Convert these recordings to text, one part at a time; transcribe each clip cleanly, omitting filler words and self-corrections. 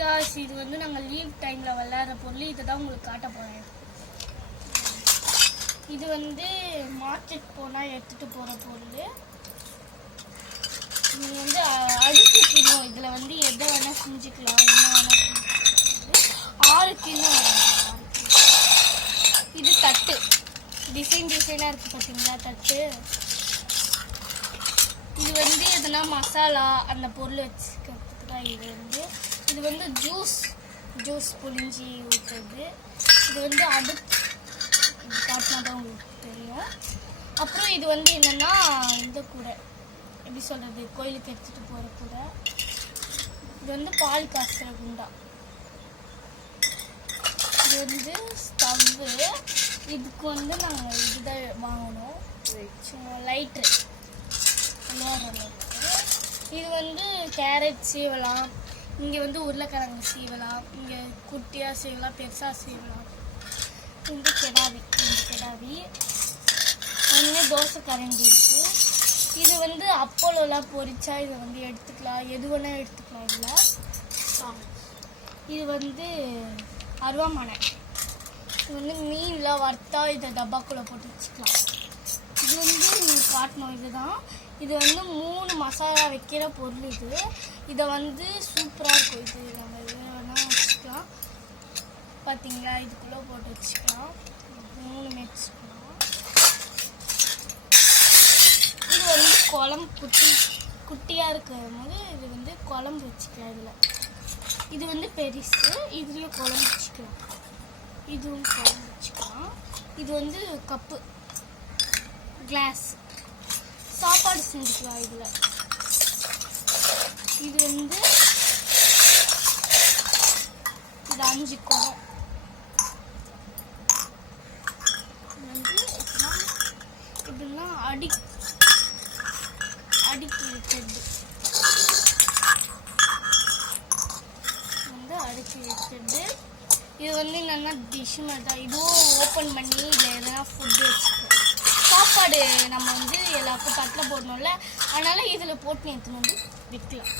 Guys, இது வந்து நாங்கள் லீவ் டைமில் விளையாடுற பொருள். இதை தான் உங்களுக்கு காட்ட போகிறேன். இது வந்து மார்க்கெட் போனால் எடுத்துகிட்டு போகிற பொருள். நீங்கள் வந்து அடுப்பு கிண்ணம். இதில் வந்து எதை வேணால் செஞ்சுக்கலாம், என்ன வேணால் செஞ்சுக்கலாம். 6 கிண்ணம். இது தட்டு. டிசைனாக இருக்குது பார்த்தீங்களா தட்டு. இது வந்து எதுனா மசாலா அந்த பொருள் வச்சுக்கிறதுக்கு தான். இது வந்து ஜூஸ் புளிஞ்சி ஊற்றுறது. இது வந்து அடுப்பு. இது காட்டினா தான் உங்களுக்கு தெரியும். அப்புறம் இது வந்து என்னென்னா இந்த கூடை, எப்படி சொல்கிறது, கோயிலுக்கு எடுத்துகிட்டு போகிற கூடை. இது வந்து பால் காசுற குண்டா. இது வந்து ஸ்டவ்வு. இதுக்கு வந்து நாங்கள் இதுதான் வாங்கணும், லைட்ரு. இது வந்து கேரட் சீவலாம், இங்கே வந்து உருளைக்கிழங்கு சீவலாம், இங்கே குட்டியாக சீவலாம், பெருசாக சீவலாம். இந்த கிடாவி ஒன்று தோசை கரண்டி இருக்குது. இது வந்து அப்பளம்லாம் பொரிச்சா இதை வந்து எடுத்துக்கலாம், எது வேணால் எடுத்துக்கலாம். இதில் இது வந்து அருவாமனை. இது வந்து மீன்லாம் வறுத்தா இதை டப்பாக்குள்ளே போட்டு வச்சுக்கலாம். இது வந்து நீங்கள் காட்டணும். இதுதான். இது வந்து 3 மசாலா வைக்கிற பொருள். இதை வந்து சூப்பராக இருக்கும். இது நம்ம எது வேணால் வச்சுக்கலாம். பார்த்தீங்களா, இதுக்குள்ளே போட்டு வச்சுக்கலாம். 3 மிக்ஸ் பண்ணலாம். இது வந்து குழம்பு குட்டியாக இருக்கும் போது இது வந்து குழம்பு வச்சுக்கலாம். இது வந்து பெருசு, இதுலேயும் குழம்பு வச்சுக்கலாம். இதுவும் குழம்பு வச்சுக்கலாம். இது வந்து கப்பு, கிளாஸ், சாப்பாடு செஞ்சுக்கலாம். இது வந்து இது 5 குடம். வந்து இப்படின்னா அடுக்கி வச்சது. அடுக்கி வச்சது. இது வந்து என்னென்னா டிஷ் மாதிரி தான். இதுவும் ஓப்பன் பண்ணி இதில் எதனா ஃபுட்டு வச்சுக்கோ. சாப்பாடு நம்ம வந்து எல்லாருக்கும் தட்டில் போடணும்ல, அதனால் இதில் போட்டு எடுத்துன்னு வந்து வைக்கலாம்.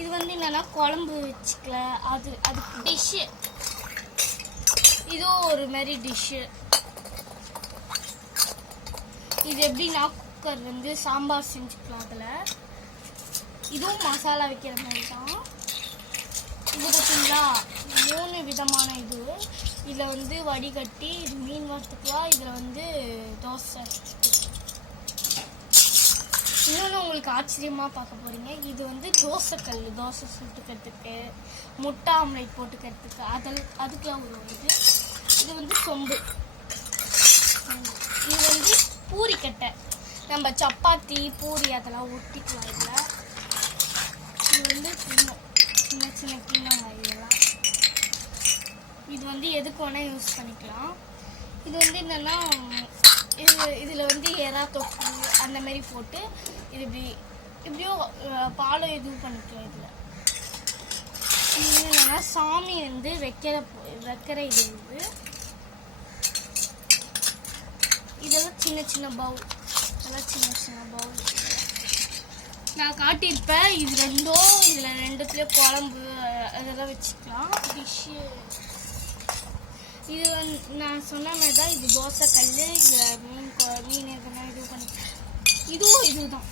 இது வந்து என்னென்னா குழம்பு வச்சுக்கலாம். அதுக்கு டிஷ்ஷு. இதுவும் ஒரு மாதிரி டிஷ்ஷு. இது எப்படின்னா குக்கர் வந்து சாம்பார் செஞ்சுக்கலாம். அதில் இதுவும் மசாலா வைக்கிற மாதிரி தான். இது பார்த்தீங்களா 3 விதமான இது. இதில் வந்து வடிகட்டி இது மீன் வறுத்துக்கலாம். இதில் வந்து தோசை. இன்னொன்று உங்களுக்கு ஆச்சரியமாக பார்க்க போகிறீங்க. இது வந்து தோசைக்கல், தோசை சுட்டுக்கிறதுக்கு, முட்டை ஆம்லேட் போட்டுக்கிறதுக்கு, அதுக்கெலாம் உதவுது. இது வந்து சொம்பு. இது வந்து பூரிக்கட்டை. நம்ம சப்பாத்தி பூரி அதெல்லாம் ஒட்டிக்கலாம். இது வந்து கிண்ணம், சின்ன கிண்ணம் இதெல்லாம். இது வந்து எதுக்கு வேணால் யூஸ் பண்ணிக்கலாம். இது வந்து என்னென்னா இதில் வந்து எறா தொக்கு அந்த மாதிரி போட்டு இது இப்படியோ பாலம் இதுவும் பண்ணிக்கலாம். இதில் என்னென்னா சாமி வந்து வைக்கிற இது. இதெல்லாம் சின்ன பவுல். இதெல்லாம் சின்ன பவுல் நான் காட்டியிருப்பேன். இது ரெண்டும், இதில் ரெண்டுத்துலேயும் குழம்பு அதெல்லாம் வச்சுக்கலாம். டிஷ்ஷு இது நான் சொன்ன மாதிரி தான். இது தோசை கல். இதில் மீன் எதுனா இது பண்ணி. இதுதான்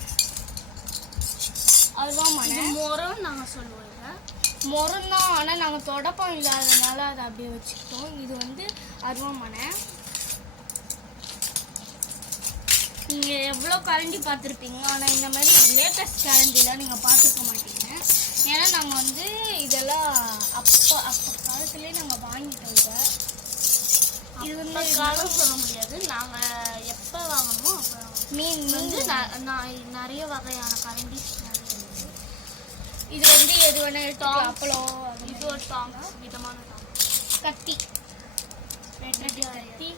அருவாமனை. முறம் நாங்கள் சொல்லுவோம். முறம் தான், ஆனால் நாங்கள் தொடப்பம் இல்லாததுனால அதை அப்படியே வச்சுக்கிட்டோம். இது வந்து அருவாமனை. நீங்கள் எவ்வளோ கரண்டி பார்த்துருப்பீங்க, ஆனால் இந்த மாதிரி லேட்டஸ்ட் கரண்டிலாம் நீங்கள் பார்த்துருக்க மாட்டீங்க. ஏன்னா நாங்கள் வந்து இதெல்லாம் அப்போ காலத்துலேயே நாங்கள் வாங்கிட்டோம். இது வந்து காலம் சொல்ல முடியாது. நாங்கள் எப்போ வாங்கணுமோ அப்போ மீன் வந்து நிறைய வகையான கரண்டி. இது வந்து எது வேணால் எடுத்துக்கலாம். அப்பளம். இது ஒரு விதமான கத்தி. கத்தி.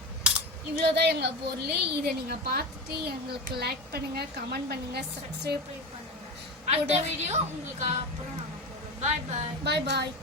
இவ்வளோதான் எங்கள் பொருள். இதை நீங்கள் பார்த்துட்டு எங்களுக்கு லைக் பண்ணுங்கள், கமெண்ட் பண்ணுங்கள், சப்ஸ்கிரைப் பண்ணுங்கள். அடுத்த வீடியோ உங்களுக்கு அப்புறம் நாங்கள் போடுறோம். பாய்.